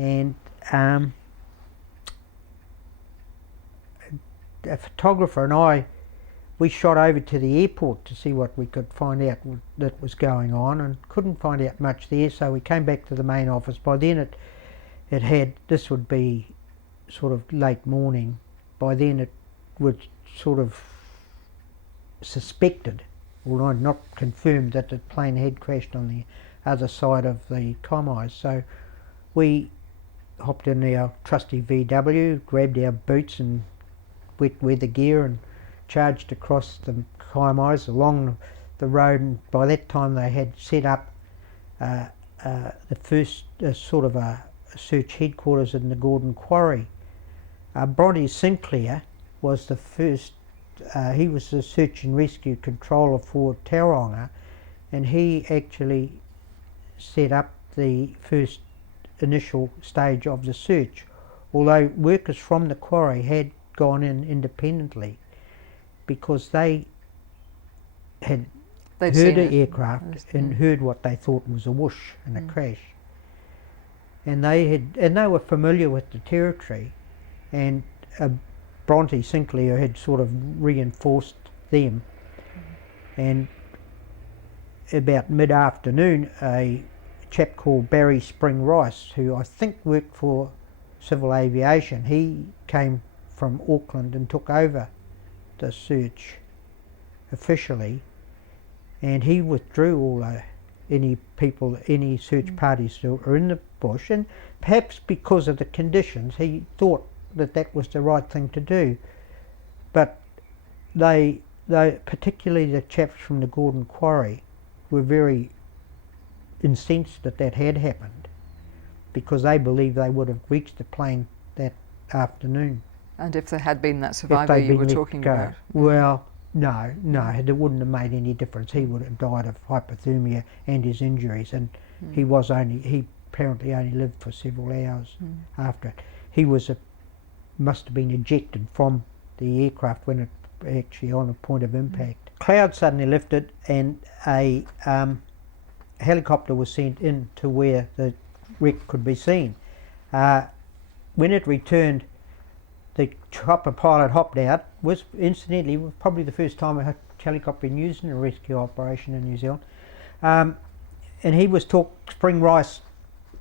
and a photographer and I, we shot over to the airport to see what we could find out that was going on, and couldn't find out much there, so we came back to the main office. By then it had, this would be sort of late morning, by then it was sort of suspected, although not confirmed, that the plane had crashed on the other side of the Kaimais. So we hopped in our trusty VW, grabbed our boots and wet weather gear and charged across the Kaimais along the road, and by that time they had set up the first sort of a search headquarters in the Gordon Quarry. Bronte Sinclair was the first, he was the search and rescue controller for Tauranga, and he actually set up the first initial stage of the search, although workers from the quarry had gone in independently because they had heard the aircraft and heard what they thought was a whoosh and a crash, and they were familiar with the territory, and Bronte Sinclair had sort of reinforced them. And about mid-afternoon, a chap called Barry Spring Rice, who I think worked for Civil Aviation, he came from Auckland and took over the search officially, and he withdrew all any search parties that were in the bush, and perhaps because of the conditions he thought that was the right thing to do. But they particularly the chaps from the Gordon Quarry were very incensed that had happened, because they believed they would have reached the plane that afternoon. And if there had been that survivor you were talking about? Well, no, it wouldn't have made any difference. He would have died of hypothermia and his injuries, and he apparently only lived for several hours after it. He must have been ejected from the aircraft when it actually on a point of impact. Cloud suddenly lifted, and a helicopter was sent in to where the wreck could be seen. When it returned, the chopper pilot hopped out. Was incidentally probably the first time a helicopter been used in a rescue operation in New Zealand. And he was Spring Rice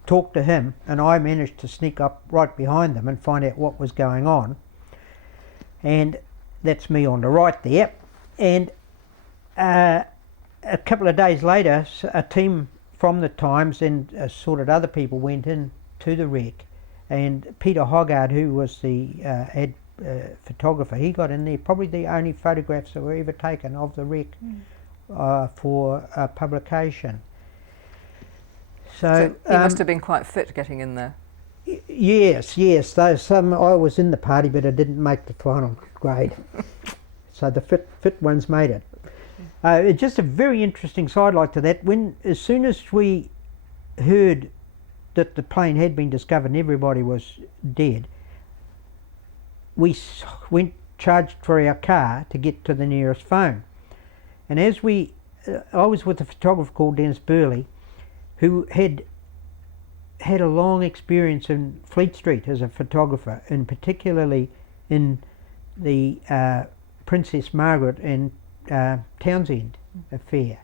talked to him, and I managed to sneak up right behind them and find out what was going on. And that's me on the right there. And a couple of days later, a team from the Times and assorted other people went in to the wreck, and Peter Hoggard, who was the head photographer, he got in there. Probably the only photographs that were ever taken of the wreck for publication. So he must have been quite fit getting in there. Yes. I was in the party, but I didn't make the final grade. So the fit ones made it. It's just a very interesting sidelight to that. As soon as we heard that the plane had been discovered and everybody was dead, we charged for our car to get to the nearest phone. And as I was with a photographer called Dennis Burley, who had a long experience in Fleet Street as a photographer, and particularly in the Princess Margaret and Townsend affair,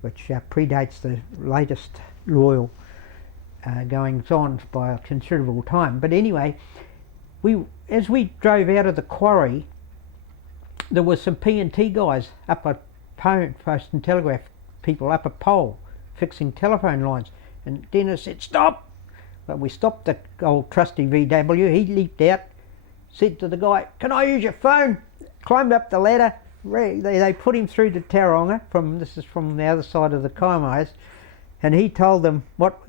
which predates the latest royal goings-on by a considerable time. But anyway, as we drove out of the quarry, there were some P&T guys up a post and telegraph people up a pole fixing telephone lines, and Dennis said, "Stop!" But we stopped the old trusty VW. He leaped out, said to the guy, "Can I use your phone?" Climbed up the ladder. They put him through to Tauranga. This is from the other side of the Kaimais, and he told them what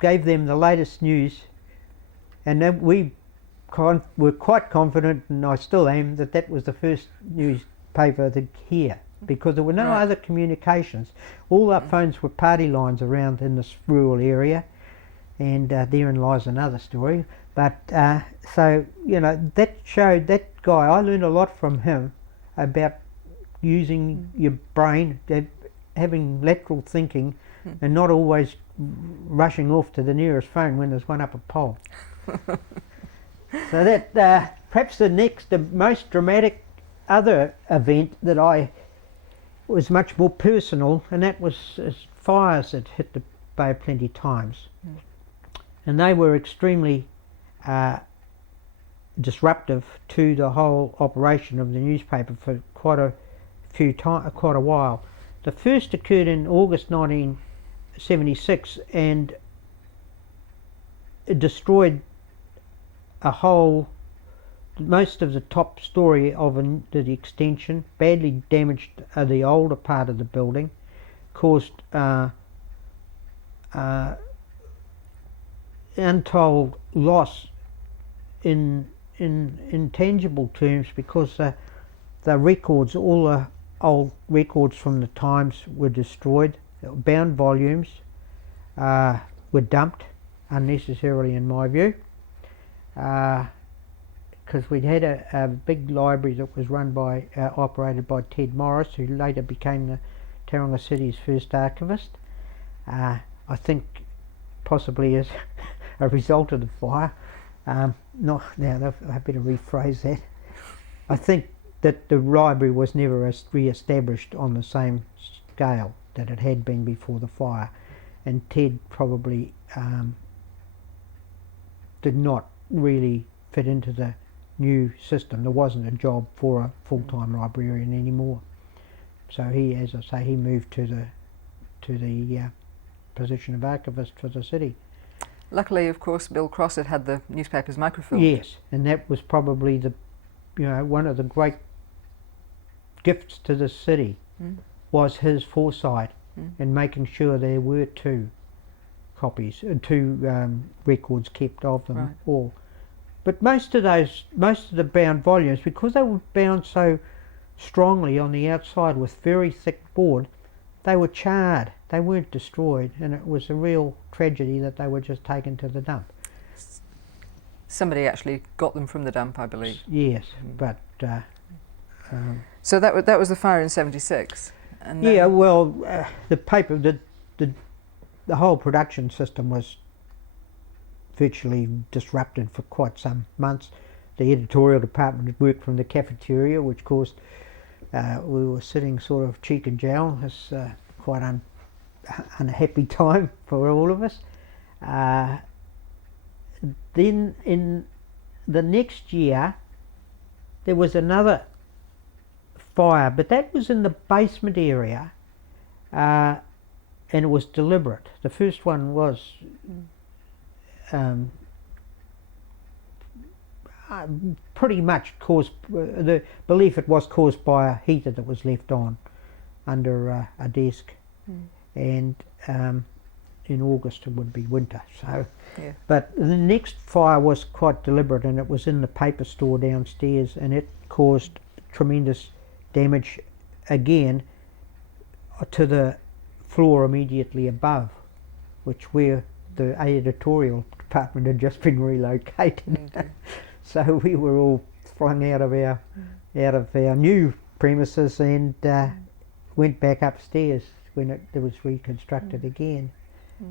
gave them the latest news, and then we were quite confident, and I still am, that was the first newspaper to hear, because there were no other communications. All our phones were party lines around in this rural area, and therein lies another story. But so, that showed that guy, I learned a lot from him about using your brain, having lateral thinking, and not always rushing off to the nearest phone when there's one up a pole. So that perhaps the most dramatic other event that was much more personal, and that was fires that hit the Bay of Plenty times, and they were extremely disruptive to the whole operation of the newspaper for quite a while. The first occurred in August 1976, and it destroyed most of the top story of the extension, badly damaged the older part of the building, caused untold loss in intangible terms, because the records, all the old records from the Times were destroyed. Bound volumes were dumped unnecessarily, in my view, because we'd had a big library that was run by, operated by Ted Morris, who later became the Tauranga City's first archivist. I think possibly as a result of the fire. I better rephrase that. I think that the library was never re-established on the same scale that it had been before the fire, and Ted probably did not really fit into the new system. There wasn't a job for a full-time librarian anymore, so he, as I say, he moved to the position of archivist for the city. Luckily, of course, Bill Crossett had the newspaper's microfilm. Yes, and that was probably one of the great gifts to the city, was his foresight in making sure there were two records kept of them all. But most of the bound volumes, because they were bound so strongly on the outside with very thick board, they were charred. They weren't destroyed, and it was a real tragedy that they were just taken to the dump. Somebody actually got them from the dump, I believe. Yes, but so that was the fire in '76. And yeah, well, the paper, the whole production system was virtually disrupted for quite some months. The editorial department had worked from the cafeteria, which caused we were sitting sort of cheek and jowl. It's quite unhappy time for all of us. Then in the next year there was another fire, but that was in the basement area, and it was deliberate. The first one was pretty much caused, the belief it was caused by a heater that was left on under a desk, and in August it would be winter. So, yeah. But the next fire was quite deliberate, and it was in the paper store downstairs, and it caused tremendous damage again to the floor immediately above, where the editorial department had just been relocated. So we were all flung out of our new premises and went back upstairs when it was reconstructed again.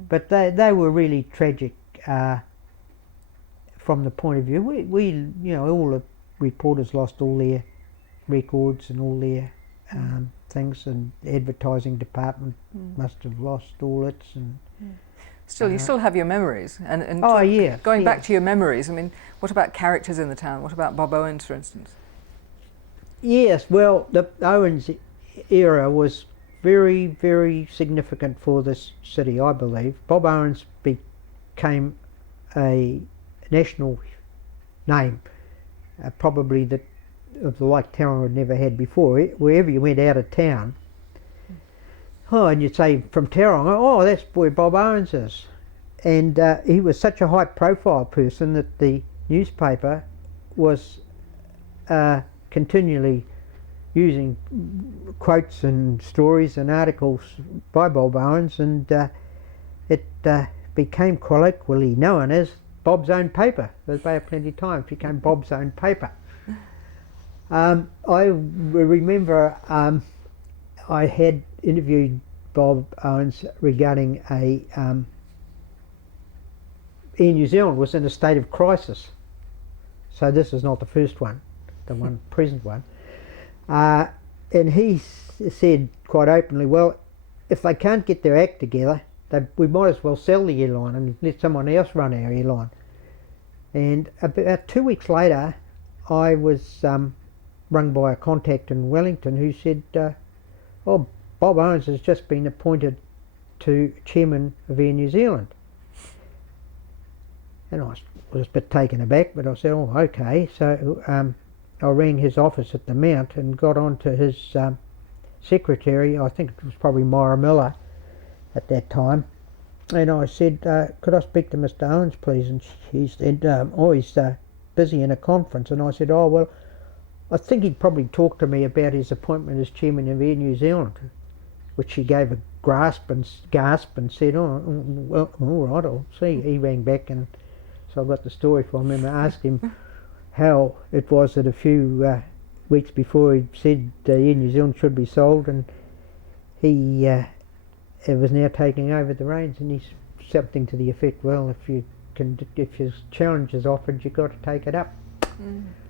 But they were really tragic from the point of view. We all the reporters lost all their records and all their things, and the advertising department must have lost all its. And still, you still have your memories, and going back to your memories. I mean, what about characters in the town? What about Bob Owens, for instance? Yes, well, the Owens era was very, very significant for this city, I believe. Bob Owens became a national name, probably that of the like Tauranga had never had before. Wherever you went out of town, and you'd say from Tauranga, oh, that's where Bob Owens is. And he was such a high profile person that the newspaper was continually using quotes and stories and articles by Bob Owens, and it became colloquially known as Bob's Own Paper. The Bay of Plenty Times became Bob's Own Paper. I remember I had interviewed Bob Owens regarding a Air New Zealand was in a state of crisis. So this is not the first one, the one present one. And he said quite openly, well, if they can't get their act together, we might as well sell the airline and let someone else run our airline. And about 2 weeks later, I was rung by a contact in Wellington who said, oh, Bob Owens has just been appointed to chairman of Air New Zealand. And I was a bit taken aback, but I said, oh, okay. So I rang his office at the Mount and got on to his secretary. I think it was probably Myra Miller at that time. And I said, could I speak to Mr. Owens, please? And he said, oh, he's busy in a conference. And I said, oh, well, I think he'd probably talk to me about his appointment as chairman of Air New Zealand, which he gave a gasp and said, oh, well, all right, I'll see. He rang back, and so I got the story from him. I asked him how it was that a few weeks before he'd said Air New Zealand should be sold, and he was now taking over the reins, and he's something to the effect, well, if your challenge is offered, you've got to take it up.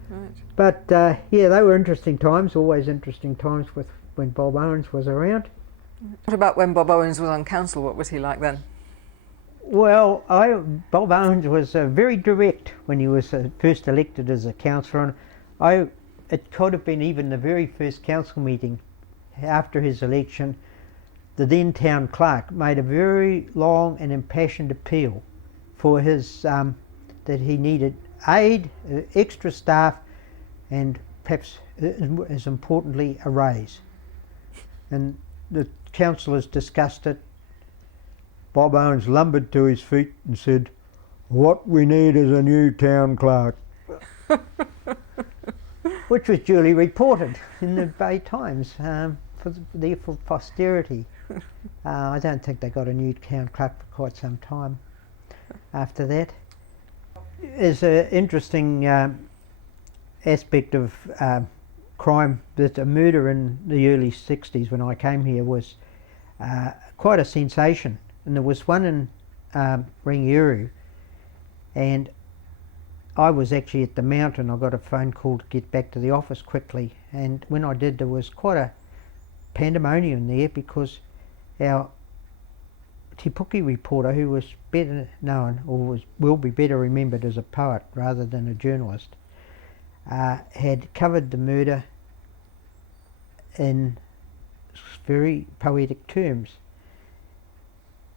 Right. But yeah, they were interesting times, always interesting times when Bob Owens was around. What about when Bob Owens was on council? What was he like then? Well, Bob Owens was very direct when he was first elected as a councillor, and it could have been even the very first council meeting after his election. The then town clerk made a very long and impassioned appeal for his that he needed aid, extra staff, and perhaps as importantly a raise. And the councillors discussed it. Bob Owens lumbered to his feet and said, "What we need is a new town clerk," which was duly reported in the Bay Times for posterity. I don't think they got a new town clerk for quite some time after that. There's an interesting aspect of crime. That a murder in the early 60s when I came here was quite a sensation. And there was one in Ringiuru, and I was actually at the Mount, and I got a phone call to get back to the office quickly. And when I did, there was quite a pandemonium there, because our Te Puke reporter, who was better known, or will be better remembered as a poet rather than a journalist, had covered the murder in very poetic terms.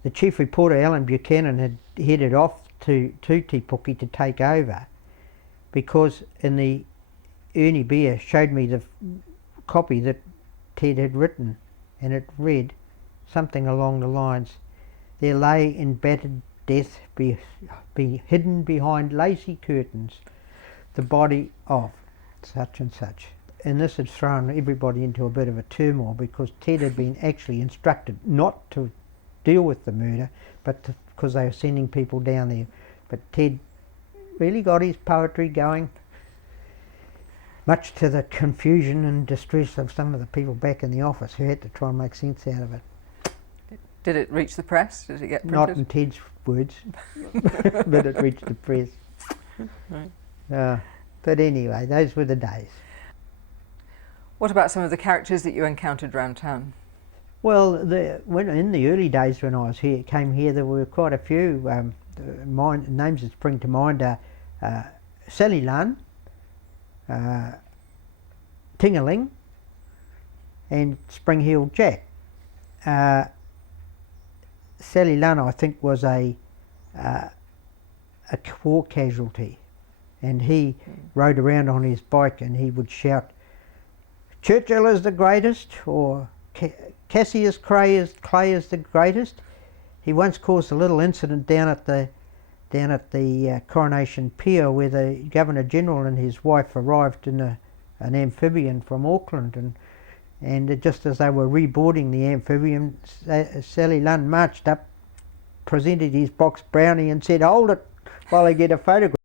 The chief reporter, Alan Buchanan, had headed off to Te Puke to take over, because in the Ernie Beer showed me the copy that Ted had written, and it read something along the lines, "There lay in battered death, be hidden behind lacy curtains, the body of such and such." And this had thrown everybody into a bit of a turmoil, because Ted had been actually instructed not to deal with the murder, but because they were sending people down there. But Ted really got his poetry going, much to the confusion and distress of some of the people back in the office who had to try and make sense out of it. Did it reach the press? Did it get printed? Not in Ted's words, but it reached the press. Right. But anyway, those were the days. What about some of the characters that you encountered around town? Well, in the early days when I was came here, there were quite a few. Names that spring to mind are Sally Lunn, Tingaling, and Spring Heel Jack. Sally Lunn, I think, was a war casualty, and he rode around on his bike and he would shout, "Churchill is the greatest," or "Cassius Clay is the greatest." He once caused a little incident down at the Coronation Pier, where the Governor General and his wife arrived in an amphibian from Auckland, and just as they were reboarding the amphibian, Sally Lunn marched up, presented his box brownie, and said, "Hold it while I get a photograph."